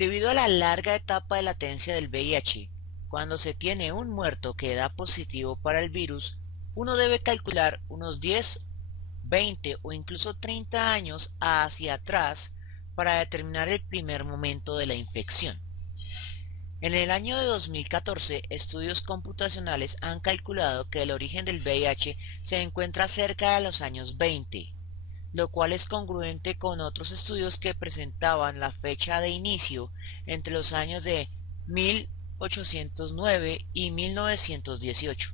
Debido a la larga etapa de latencia del VIH, cuando se tiene un muerto que da positivo para el virus, uno debe calcular unos 10, 20 o incluso 30 años hacia atrás para determinar el primer momento de la infección. En el año de 2014, estudios computacionales han calculado que el origen del VIH se encuentra cerca de los años 20, lo cual es congruente con otros estudios que presentaban la fecha de inicio entre los años de 1809 y 1918.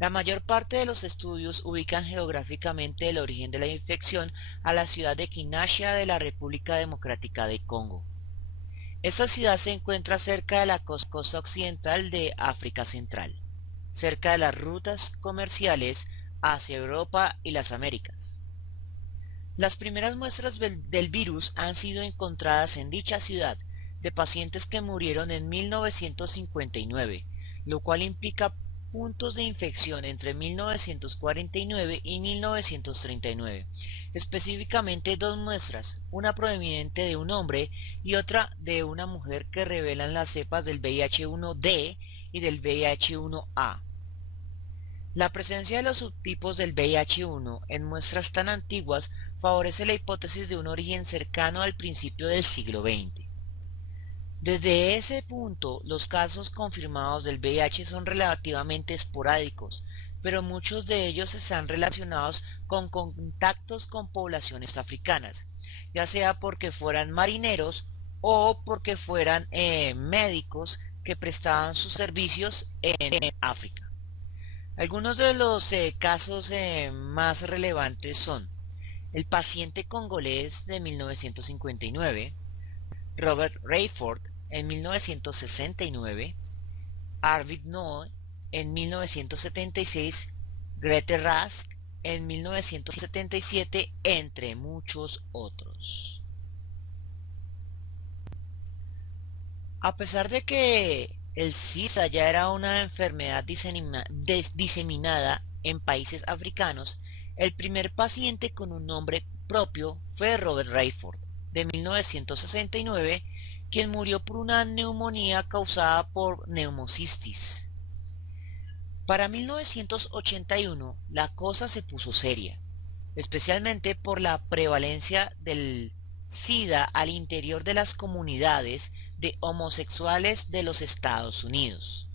La mayor parte de los estudios ubican geográficamente el origen de la infección a la ciudad de Kinshasa de la República Democrática de Congo. Esta ciudad se encuentra cerca de la costa occidental de África Central, cerca de las rutas comerciales hacia Europa y las Américas. Las primeras muestras del virus han sido encontradas en dicha ciudad de pacientes que murieron en 1959, lo cual implica puntos de infección entre 1949 y 1939, específicamente dos muestras, una proveniente de un hombre y otra de una mujer que revelan las cepas del VIH-1D y del VIH-1A. La presencia de los subtipos del VIH-1 en muestras tan antiguas favorece la hipótesis de un origen cercano al principio del siglo XX. Desde ese punto, los casos confirmados del VIH son relativamente esporádicos, pero muchos de ellos están relacionados con contactos con poblaciones africanas, ya sea porque fueran marineros o porque fueran médicos que prestaban sus servicios en África. Algunos de los casos más relevantes son el paciente congolés de 1959, Robert Rayford en 1969, Arvid Noe en 1976, Grete Rask en 1977, entre muchos otros. A pesar de que el SIDA ya era una enfermedad diseminada en países africanos, el primer paciente con un nombre propio fue Robert Rayford, de 1969, quien murió por una neumonía causada por neumocistis. Para 1981 la cosa se puso seria, especialmente por la prevalencia del SIDA al interior de las comunidades de homosexuales de los Estados Unidos.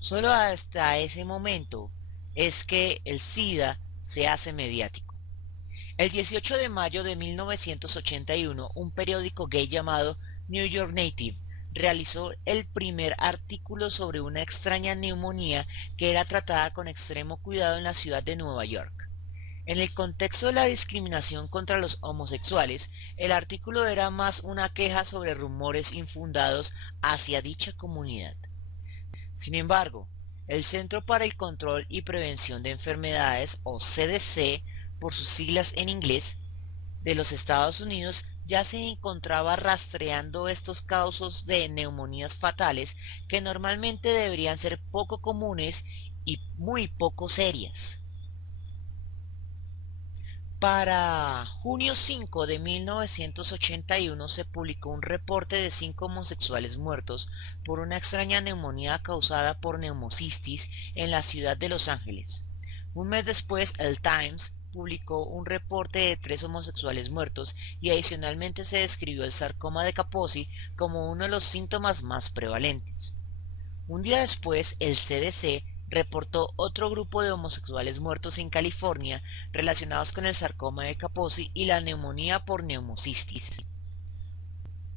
Solo hasta ese momento es que el SIDA se hace mediático. El 18 de mayo de 1981, un periódico gay llamado New York Native realizó el primer artículo sobre una extraña neumonía que era tratada con extremo cuidado en la ciudad de Nueva York. En el contexto de la discriminación contra los homosexuales, el artículo era más una queja sobre rumores infundados hacia dicha comunidad. Sin embargo, el Centro para el Control y Prevención de Enfermedades, o CDC, por sus siglas en inglés, de los Estados Unidos ya se encontraba rastreando estos casos de neumonías fatales que normalmente deberían ser poco comunes y muy poco serias. Para junio 5 de 1981 se publicó un reporte de 5 homosexuales muertos por una extraña neumonía causada por neumocistis en la ciudad de Los Ángeles. Un mes después, el Times publicó un reporte de 3 homosexuales muertos y adicionalmente se describió el sarcoma de Kaposi como uno de los síntomas más prevalentes. Un día después, el CDC reportó otro grupo de homosexuales muertos en California relacionados con el sarcoma de Kaposi y la neumonía por neumocistis.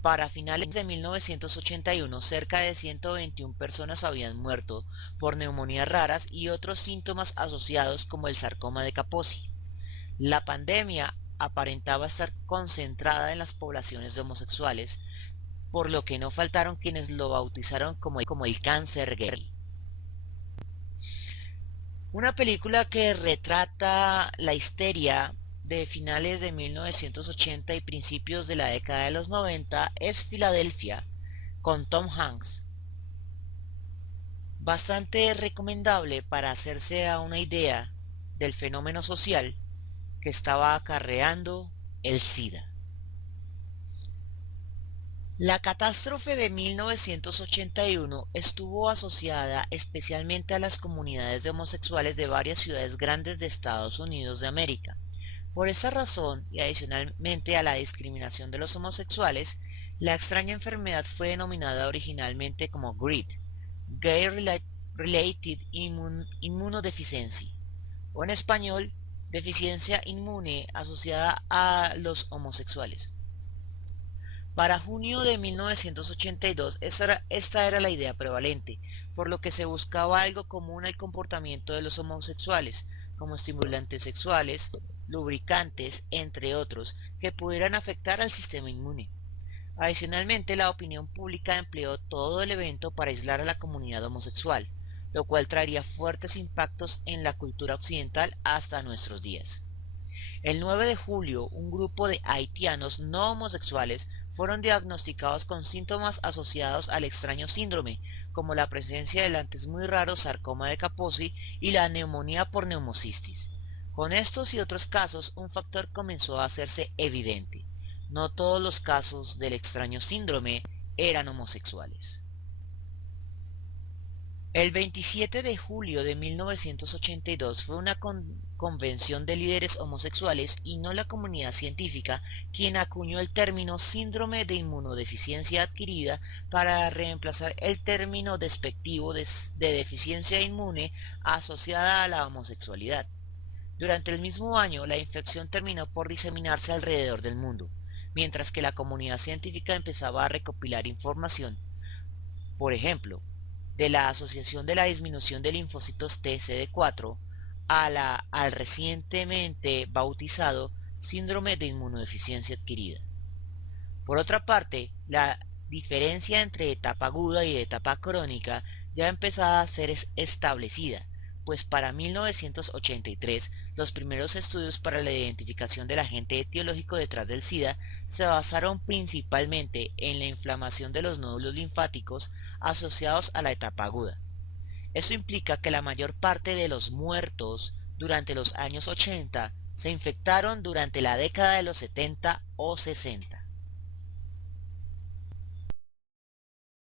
Para finales de 1981, cerca de 121 personas habían muerto por neumonías raras y otros síntomas asociados como el sarcoma de Kaposi. La pandemia aparentaba estar concentrada en las poblaciones de homosexuales, por lo que no faltaron quienes lo bautizaron como el cáncer gay. Una película que retrata la histeria de finales de 1980 y principios de la década de los 90 es Filadelfia, con Tom Hanks. Bastante recomendable para hacerse a una idea del fenómeno social que estaba acarreando el SIDA. La catástrofe de 1981 estuvo asociada especialmente a las comunidades de homosexuales de varias ciudades grandes de Estados Unidos de América. Por esa razón, y adicionalmente a la discriminación de los homosexuales, la extraña enfermedad fue denominada originalmente como GRID, Gay-Related Immunodeficiency, o en español, deficiencia inmune asociada a los homosexuales. Para junio de 1982, esta era la idea prevalente, por lo que se buscaba algo común al comportamiento de los homosexuales, como estimulantes sexuales, lubricantes, entre otros, que pudieran afectar al sistema inmune. Adicionalmente, la opinión pública empleó todo el evento para aislar a la comunidad homosexual, lo cual traería fuertes impactos en la cultura occidental hasta nuestros días. El 9 de julio, un grupo de haitianos no homosexuales fueron diagnosticados con síntomas asociados al extraño síndrome, como la presencia del antes muy raro sarcoma de Kaposi y la neumonía por neumocistis. Con estos y otros casos, un factor comenzó a hacerse evidente. No todos los casos del extraño síndrome eran homosexuales. El 27 de julio de 1982 fue una convención de líderes homosexuales y no la comunidad científica quien acuñó el término síndrome de inmunodeficiencia adquirida para reemplazar el término despectivo de deficiencia inmune asociada a la homosexualidad. Durante el mismo año, la infección terminó por diseminarse alrededor del mundo, mientras que la comunidad científica empezaba a recopilar información. Por ejemplo, de la asociación de la disminución de linfocitos T CD4 al recientemente bautizado síndrome de inmunodeficiencia adquirida. Por otra parte, la diferencia entre etapa aguda y etapa crónica ya empezaba a ser establecida, pues para 1983 los primeros estudios para la identificación del agente etiológico detrás del SIDA se basaron principalmente en la inflamación de los nódulos linfáticos asociados a la etapa aguda. Eso implica que la mayor parte de los muertos durante los años 80 se infectaron durante la década de los 70 o 60.